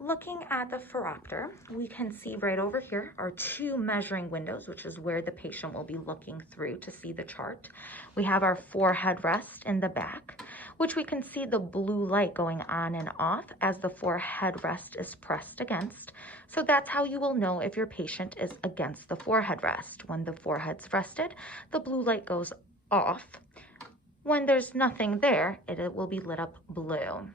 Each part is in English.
Looking at the Phoropter, we can see right over here are two measuring windows, which is where the patient will be looking through to see the chart. We have our forehead rest in the back, which we can see the blue light going on and off as the forehead rest is pressed against. So that's how you will know if your patient is against the forehead rest. When the forehead's rested, the blue light goes off. When there's nothing there, it will be lit up blue.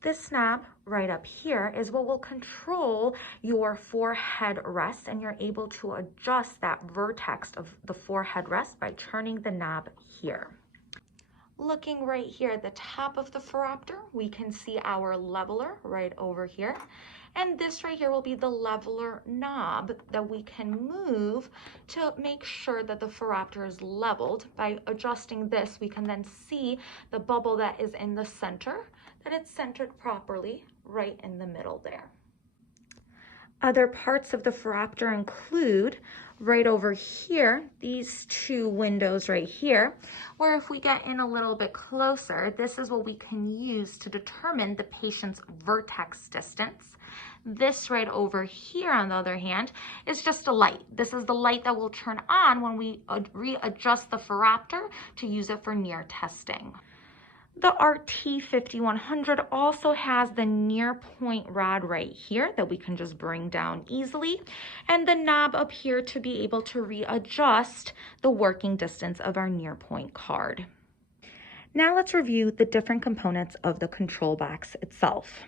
This knob right up here is what will control your forehead rest, and you're able to adjust that vertex of the forehead rest by turning the knob here. Looking right here at the top of the Phoropter, we can see our leveler right over here. And this right here will be the leveler knob that we can move to make sure that the Phoropter is leveled. By adjusting this, we can then see the bubble that is in the center, that it's centered properly right in the middle there. Other parts of the Phoropter include right over here, these two windows right here, where if we get in a little bit closer, this is what we can use to determine the patient's vertex distance. This right over here, on the other hand, is just a light. This is the light that will turn on when we readjust the Phoropter to use it for near testing. The RT5100 also has the near point rod right here that we can just bring down easily, and the knob up here to be able to readjust the working distance of our near point card. Now let's review the different components of the control box itself.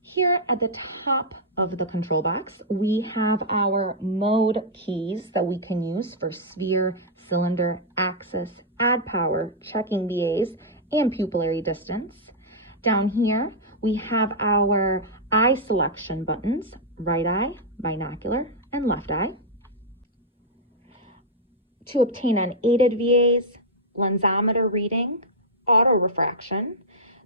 Here at the top of the control box, we have our mode keys that we can use for sphere, cylinder, axis, add power, checking VAs, and pupillary distance. Down here, we have our eye selection buttons, right eye, binocular, and left eye. To obtain unaided VAs, lensometer reading, auto refraction,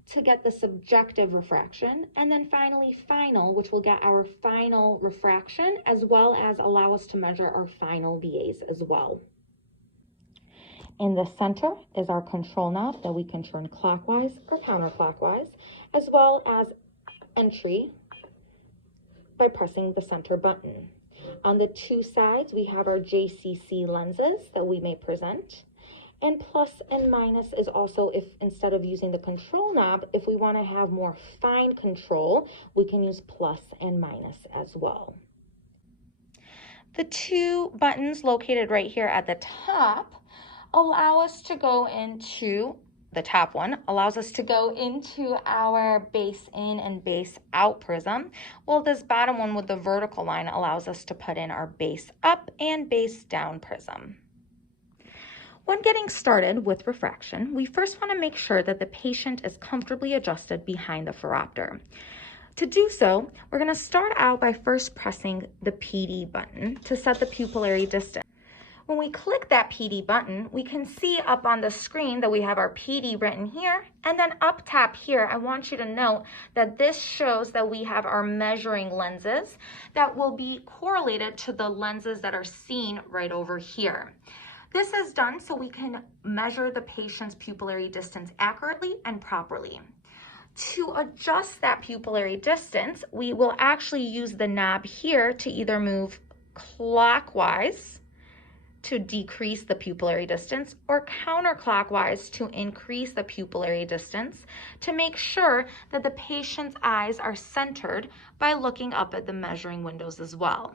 to get the subjective refraction, and then finally final, which will get our final refraction, as well as allow us to measure our final VAs as well. In the center is our control knob that we can turn clockwise or counterclockwise, as well as entry by pressing the center button. On the two sides, we have our JCC lenses that we may present. And plus and minus is also, if instead of using the control knob, if we want to have more fine control, we can use plus and minus as well. The two buttons located right here at the top allow us to go into, the top one allows us to go into our base in and base out prism, while this bottom one with the vertical line allows us to put in our base up and base down prism. When getting started with refraction, we first want to make sure that the patient is comfortably adjusted behind the Phoropter. To do so, we're going to start out by first pressing the PD button to set the pupillary distance. When we click that PD button, we can see up on the screen that we have our PD written here, and then up top here, I want you to note that this shows that we have our measuring lenses that will be correlated to the lenses that are seen right over here. This is done so we can measure the patient's pupillary distance accurately and properly. To adjust that pupillary distance, we will actually use the knob here to either move clockwise to decrease the pupillary distance or counterclockwise to increase the pupillary distance to make sure that the patient's eyes are centered by looking up at the measuring windows as well.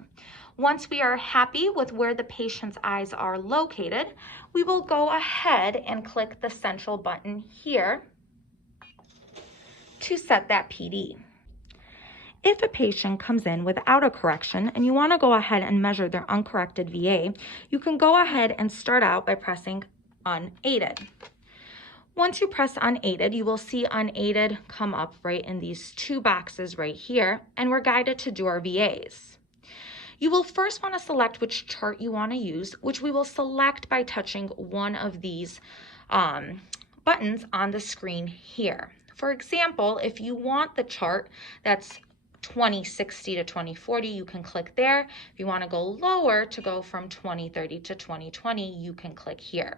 Once we are happy with where the patient's eyes are located, we will go ahead and click the central button here to set that PD. If a patient comes in without a correction and you want to go ahead and measure their uncorrected VA, you can go ahead and start out by pressing unaided. Once you press unaided, you will see unaided come up right in these two boxes right here, and we're guided to do our VAs. You will first want to select which chart you want to use, which we will select by touching one of these buttons on the screen here. For example, if you want the chart that's 2060 to 2040, you can click there. If you want to go lower to go from 2030 to 2020, you can click here.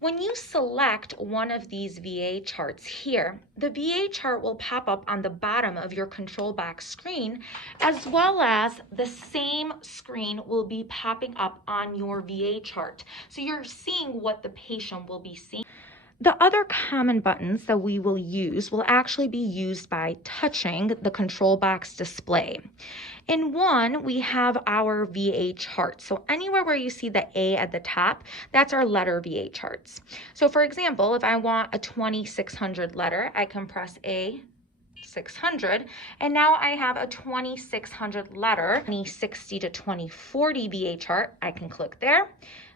When you select one of these VA charts here, the VA chart will pop up on the bottom of your control box screen, as well as the same screen will be popping up on your VA chart. So you're seeing what the patient will be seeing. The other common buttons that we will use will actually be used by touching the control box display. In one, we have our VA chart. So anywhere where you see the A at the top, that's our letter VA charts. So for example, if I want a 2600 letter, I can press A 600, and now I have a 2600 letter, 2060 to 2040 VA chart. I can click there.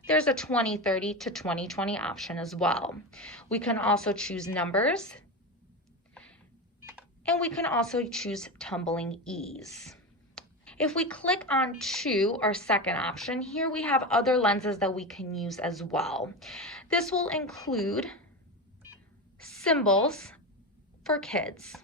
There's a 2030 to 2020 option as well. We can also choose numbers, and we can also choose tumbling ease. If we click on to our second option, here we have other lenses that we can use as well. This will include symbols for kids.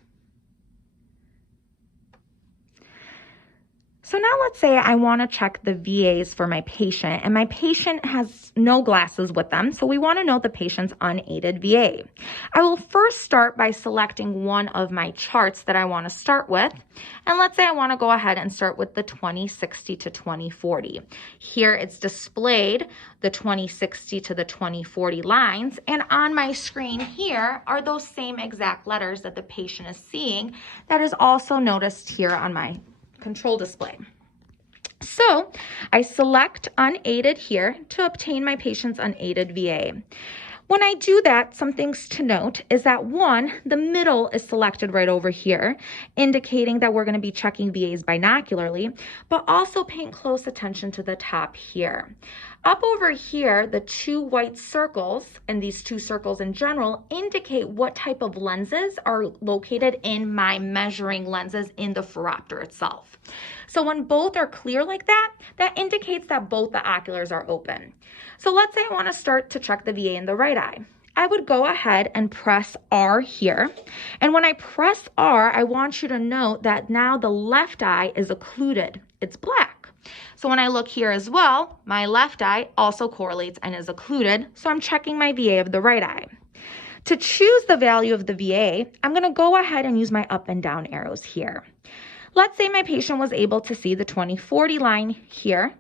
So now let's say I want to check the VAs for my patient, and my patient has no glasses with them, so we want to know the patient's unaided VA. I will first start by selecting one of my charts that I want to start with, and let's say I want to go ahead and start with the 2060 to 2040. Here it's displayed the 2060 to the 2040 lines, and on my screen here are those same exact letters that the patient is seeing that is also noticed here on my control display. So I select unaided here to obtain my patient's unaided VA. When I do that, some things to note is that one, the middle is selected right over here, indicating that we're going to be checking VAs binocularly, but also paying close attention to the top here. Up over here, the two white circles, and these two circles in general, indicate what type of lenses are located in my measuring lenses in the Phoropter itself. So when both are clear like that, that indicates that both the oculars are open. So let's say I want to start to check the VA in the right eye. I would go ahead and press R here. And when I press R, I want you to note that now the left eye is occluded. It's black. So when I look here as well, my left eye also correlates and is occluded. So I'm checking my VA of the right eye. To choose the value of the VA, I'm going to go ahead and use my up and down arrows here. Let's say my patient was able to see the 2040 line here.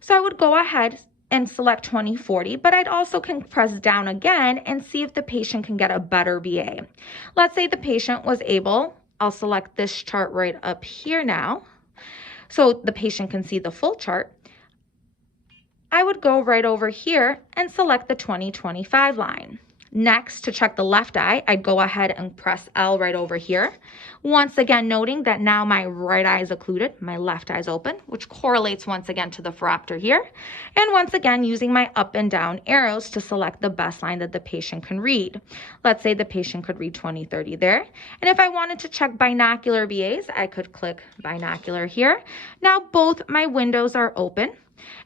So I would go ahead and select 2040, but I'd also can press down again and see if the patient can get a better VA. Let's say the patient was able, I'll select this chart right up here now, so the patient can see the full chart. I would go right over here and select the 2025 line. Next, to check the left eye, I'd go ahead and press L right over here. Once again, noting that now my right eye is occluded, my left eye is open, which correlates once again to the Phoropter here. And once again, using my up and down arrows to select the best line that the patient can read. Let's say the patient could read 2030 there. And if I wanted to check binocular VAs, I could click binocular here. Now both my windows are open,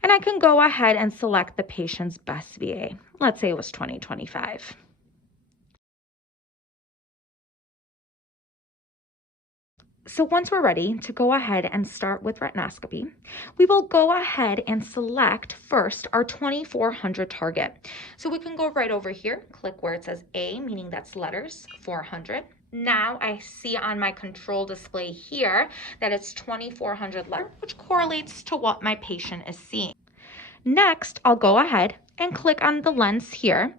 and I can go ahead and select the patient's best VA. Let's say it was 2025. So once we're ready to go ahead and start with retinoscopy, we will go ahead and select first our 2400 target. So we can go right over here, click where it says A, meaning that's letters, 400. Now I see on my control display here that it's 2400 letters, which correlates to what my patient is seeing. Next, I'll go ahead and click on the lens here.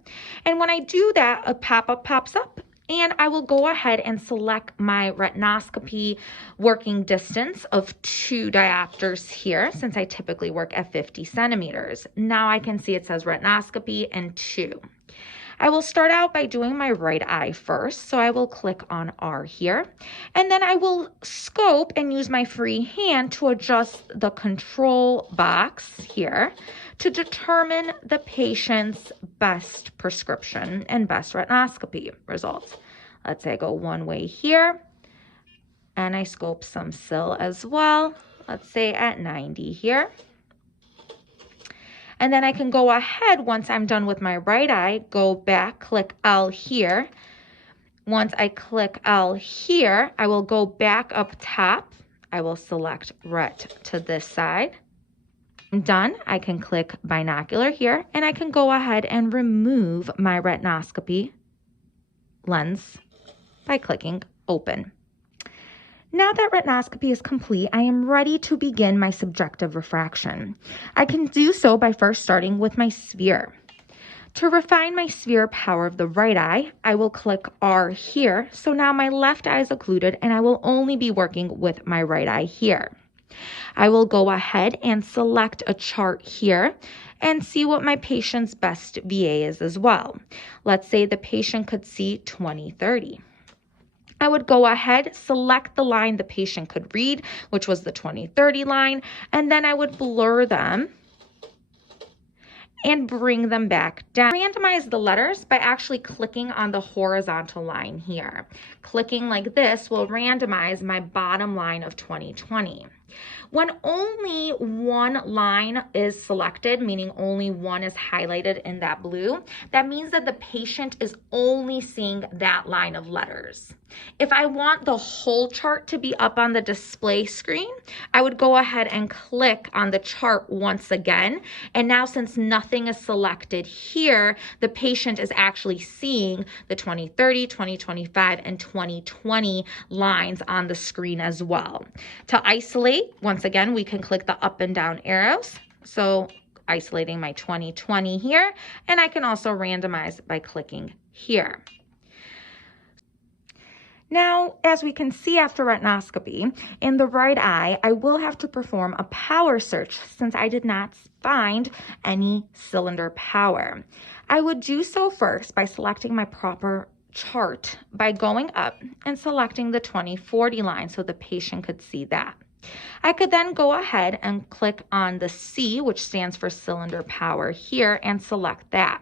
And when I do that, a pop-up pops up, and I will go ahead and select my retinoscopy working distance of 2 diopters here, since I typically work at 50 centimeters. Now I can see it says retinoscopy and 2. I will start out by doing my right eye first, so I will click on R here, and then I will scope and use my free hand to adjust the control box here to determine the patient's best prescription and best retinoscopy results. Let's say I go one way here, and I scope some SIL as well, let's say at 90 here. And then I can go ahead, once I'm done with my right eye, go back, click L here. Once I click L here, I will go back up top. I will select ret to this side. I'm done. I can click binocular here, and I can go ahead and remove my retinoscopy lens by clicking open. Now that retinoscopy is complete, I am ready to begin my subjective refraction. I can do so by first starting with my sphere. To refine my sphere power of the right eye, I will click R here. So now my left eye is occluded and I will only be working with my right eye here. I will go ahead and select a chart here and see what my patient's best VA is as well. Let's say the patient could see 20/30. I would go ahead, select the line the patient could read, which was the 20/30 line, and then I would blur them and bring them back down. Randomize the letters by actually clicking on the horizontal line here. Clicking like this will randomize my bottom line of 20/20. When only one line is selected, meaning only one is highlighted in that blue, that means that the patient is only seeing that line of letters. If I want the whole chart to be up on the display screen, I would go ahead and click on the chart once again. And now since nothing is selected here, the patient is actually seeing the 20/30, 20/25, and 20/20 lines on the screen as well. To isolate, once again, we can click the up and down arrows. So isolating my 20/20 here, and I can also randomize by clicking here. Now, as we can see after retinoscopy, in the right eye, I will have to perform a power search since I did not find any cylinder power. I would do so first by selecting my proper chart by going up and selecting the 20/40 line so the patient could see that. I could then go ahead and click on the C, which stands for cylinder power here, and select that.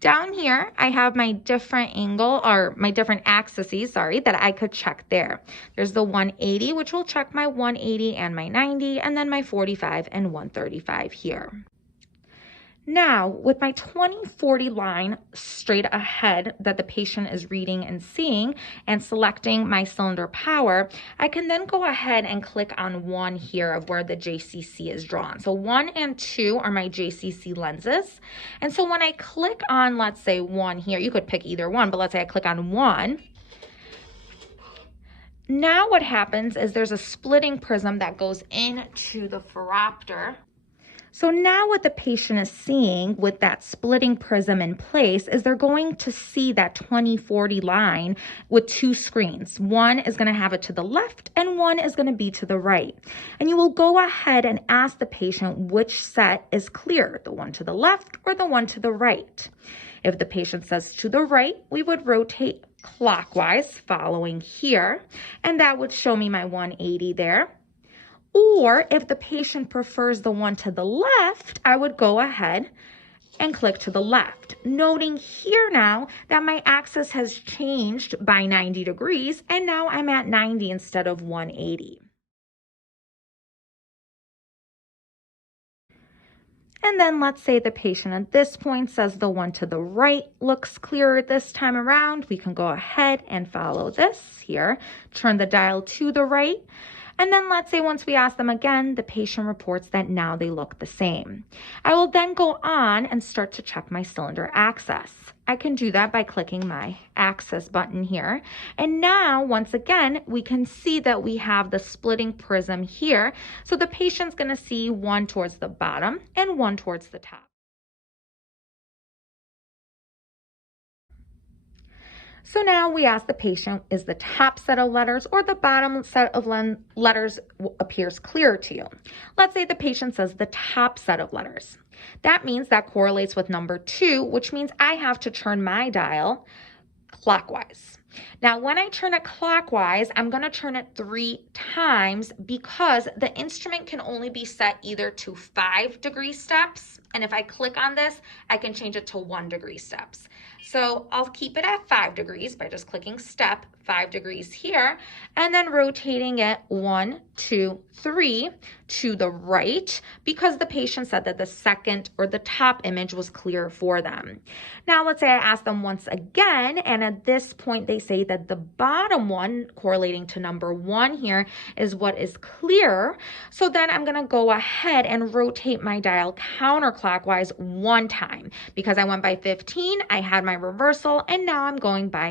Down here, I have my different angle or my different axes, that I could check there. There's the 180, which will check my 180 and my 90, and then my 45 and 135 here. Now, with my 20/40 line straight ahead that the patient is reading and seeing and selecting my cylinder power, I can then go ahead and click on 1 here of where the JCC is drawn. So 1 and 2 are my JCC lenses. And so when I click on, let's say 1 here, you could pick either one, but let's say I click on 1. Now what happens is there's a splitting prism that goes into the Phoropter. So now what the patient is seeing with that splitting prism in place is they're going to see that 20/40 line with 2 screens. One is going to have it to the left and one is going to be to the right. And you will go ahead and ask the patient which set is clear, the one to the left or the one to the right. If the patient says to the right, we would rotate clockwise following here, and that would show me my 180 there. Or if the patient prefers the one to the left, I would go ahead and click to the left. Noting here now that my axis has changed by 90 degrees, and now I'm at 90 instead of 180. And then let's say the patient at this point says the one to the right looks clearer this time around. We can go ahead and follow this here, turn the dial to the right. And then let's say once we ask them again, the patient reports that now they look the same. I will then go on and start to check my cylinder axis. I can do that by clicking my axis button here. And now, once again, we can see that we have the splitting prism here. So the patient's going to see one towards the bottom and one towards the top. So now we ask the patient, is the top set of letters or the bottom set of letters appears clearer to you? Let's say the patient says the top set of letters. That means that correlates with number 2, which means I have to turn my dial clockwise. Now, when I turn it clockwise, I'm going to turn it 3 times because the instrument can only be set either to 5-degree steps. And if I click on this, I can change it to 1-degree steps. So I'll keep it at 5 degrees by just clicking step 5 degrees here and then rotating it 1, 2, 3 to the right because the patient said that the second or the top image was clear for them. Now let's say I ask them once again, and at this point they say that the bottom one, correlating to number 1 here, is what is clear. So then I'm going to go ahead and rotate my dial counterclockwise 1 time. Because I went by 15, I had my reversal, and now I'm going by